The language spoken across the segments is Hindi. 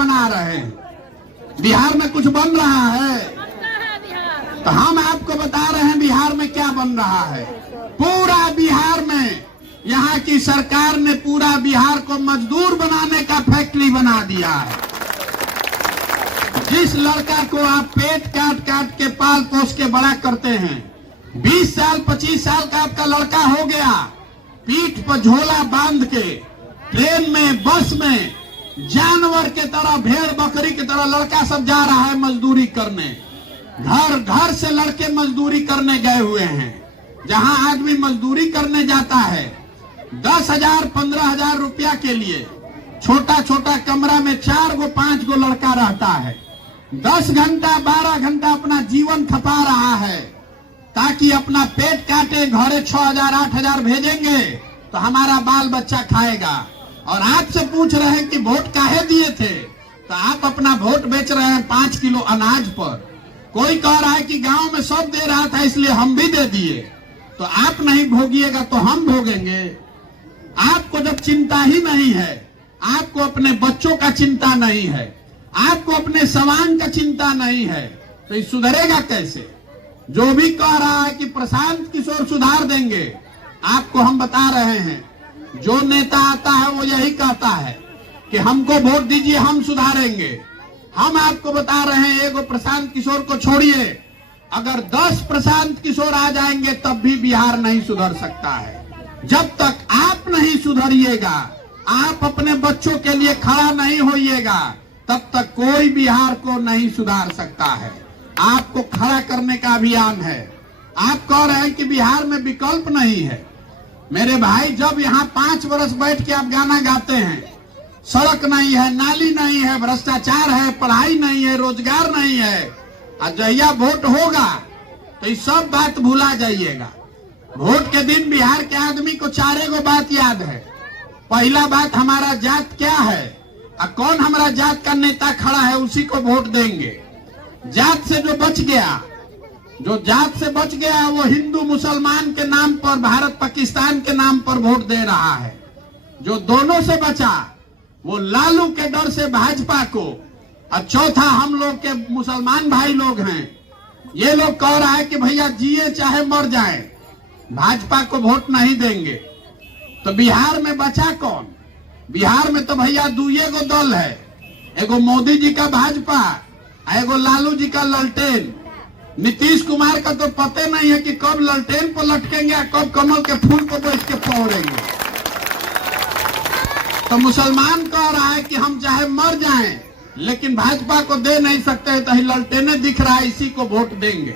बना रहे हैं? बिहार में कुछ बन रहा है? तो हम आपको बता रहे हैं बिहार में क्या बन रहा है। पूरा बिहार में यहाँ की सरकार ने पूरा बिहार को मजदूर बनाने का फैक्ट्री बना दिया है। जिस लड़का को आप पेट काट काट के पाल पोस के बड़ा करते हैं, 20 साल 25 साल का आपका लड़का हो गया, पीठ पर झोला बांध के ट्रेन में बस में जानवर के तरह भेड़ बकरी की तरह लड़का सब जा रहा है मजदूरी करने। घर घर से लड़के मजदूरी करने गए हुए हैं। जहां आदमी मजदूरी करने जाता है 10,000 15,000 रुपया के लिए छोटा छोटा कमरा में 4 गो 5 गो लड़का रहता है। 10 घंटा 12 घंटा अपना जीवन खपा रहा है ताकि अपना पेट काटे। घरे 6,000 8,000 भेजेंगे तो हमारा बाल बच्चा खाएगा। और आपसे पूछ रहे हैं कि वोट काहे दिए थे, तो आप अपना वोट बेच रहे हैं 5 किलो अनाज पर। कोई कह रहा है कि गांव में सब दे रहा था इसलिए हम भी दे दिए। तो आप नहीं भोगिएगा तो हम भोगेंगे। आपको जब चिंता ही नहीं है, आपको अपने बच्चों का चिंता नहीं है, आपको अपने समाज का चिंता नहीं है, तो ये सुधरेगा कैसे? जो भी कह रहा है कि प्रशांत किशोर सुधार देंगे, आपको हम बता रहे हैं जो नेता आता है वो यही कहता है कि हमको वोट दीजिए हम सुधारेंगे। हम आपको बता रहे हैं एगो प्रशांत किशोर को छोड़िए, अगर 10 प्रशांत किशोर आ जाएंगे तब भी बिहार नहीं सुधर सकता है। जब तक आप नहीं सुधरिएगा, आप अपने बच्चों के लिए खड़ा नहीं होइएगा, तब तक कोई बिहार को नहीं सुधार सकता है। आपको खड़ा करने का अभियान है। आप कह रहे हैं कि बिहार में विकल्प नहीं है। मेरे भाई, जब यहाँ 5 वर्ष बैठ के आप गाना गाते हैं, सड़क नहीं है, नाली नहीं है, भ्रष्टाचार है, पढ़ाई नहीं है, रोजगार नहीं है, और जहिया वोट होगा तो ये सब बात भुला जाइएगा। वोट के दिन बिहार के आदमी को 4 गो बात याद है। पहला बात, हमारा जात क्या है और कौन हमारा जात का नेता खड़ा है उसी को वोट देंगे। जात से जो बच गया, जो जात से बच गया वो हिंदू मुसलमान के नाम पर, भारत पाकिस्तान के नाम पर वोट दे रहा है। जो दोनों से बचा वो लालू के डर से भाजपा को, और चौथा हम लोग के मुसलमान भाई लोग हैं, ये लोग कह रहा है कि भैया जिए चाहे मर जाए भाजपा को वोट नहीं देंगे। तो बिहार में बचा कौन? बिहार में तो भैया 2 गो दल है, एगो मोदी जी का भाजपा, एगो लालू जी का ललटेन। नीतीश कुमार का तो पता नहीं है कि कब ललटेन पर लटकेंगे और कब कमल के फूल पर बैठ के पौड़ेंगे। तो मुसलमान कह रहा है कि हम चाहे मर जाएं लेकिन भाजपा को दे नहीं सकते, तो ललटेने दिख रहा है इसी को वोट देंगे।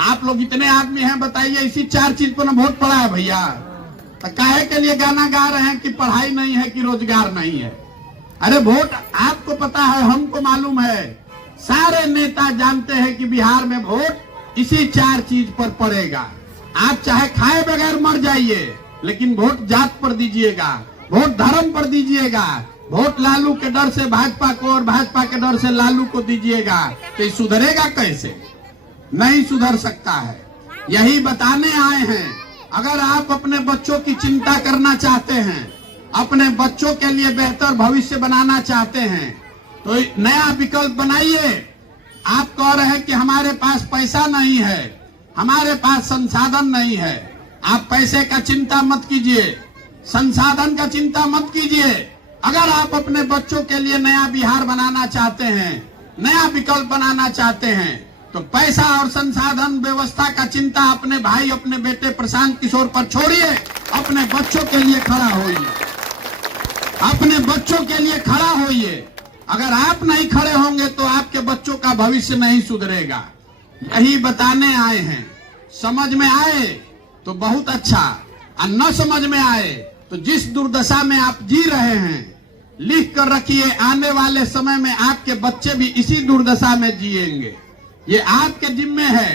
आप लोग इतने आदमी हैं, बताइए इसी 4 चीज पर वोट पड़ा है भैया। तो काहे के लिए गाना गा रहे हैं कि पढ़ाई नहीं है कि रोजगार नहीं है? अरे वोट आपको पता है, हमको मालूम है, सारे नेता जानते हैं कि बिहार में वोट इसी 4 चीज पर पड़ेगा। आप चाहे खाए बगैर मर जाइए लेकिन वोट जात पर दीजिएगा, वोट धर्म पर दीजिएगा, वोट लालू के डर से भाजपा को और भाजपा के डर से लालू को दीजिएगा। तो ये सुधरेगा कैसे? नहीं सुधर सकता है। यही बताने आए हैं, अगर आप अपने बच्चों की चिंता करना चाहते हैं, अपने बच्चों के लिए बेहतर भविष्य बनाना चाहते हैं, तो नया विकल्प बनाइए। आप कह रहे हैं कि हमारे पास पैसा नहीं है, हमारे पास संसाधन नहीं है। आप पैसे का चिंता मत कीजिए, संसाधन का चिंता मत कीजिए। अगर आप अपने बच्चों के लिए नया बिहार बनाना चाहते हैं, नया विकल्प बनाना चाहते हैं, तो पैसा और संसाधन व्यवस्था का चिंता अपने भाई, अपने बेटे प्रशांत किशोर पर छोड़िए। अपने बच्चों के लिए खड़ा होइए, अपने बच्चों के लिए खड़ा होइए। अगर आप नहीं खड़े होंगे तो आपके बच्चों का भविष्य नहीं सुधरेगा। यही बताने आए हैं। समझ में आए तो बहुत अच्छा, और न समझ में आए तो जिस दुर्दशा में आप जी रहे हैं लिख कर रखिए, आने वाले समय में आपके बच्चे भी इसी दुर्दशा में जिएंगे। ये आपके जिम्मे है।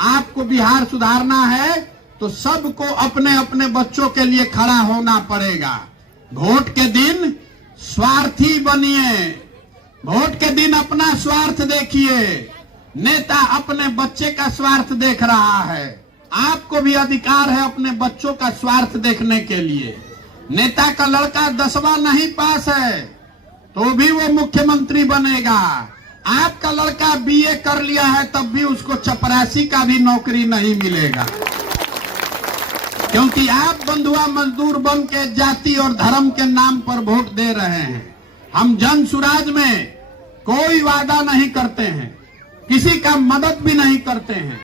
आपको बिहार सुधारना है तो सबको अपने अपने बच्चों के लिए खड़ा होना पड़ेगा। वोट के दिन स्वार्थी बनिए, वोट के दिन अपना स्वार्थ देखिए। नेता अपने बच्चे का स्वार्थ देख रहा है, आपको भी अधिकार है अपने बच्चों का स्वार्थ देखने के लिए। नेता का लड़का 10वां नहीं पास है, तो भी वो मुख्यमंत्री बनेगा। आपका लड़का बीए कर लिया है तब भी उसको चपरासी का भी नौकरी नहीं मिलेगा, क्योंकि आप बंधुआ मजदूर बन के जाति और धर्म के नाम पर वोट दे रहे हैं। हम जन सुराज में कोई वादा नहीं करते हैं, किसी का मदद भी नहीं करते हैं।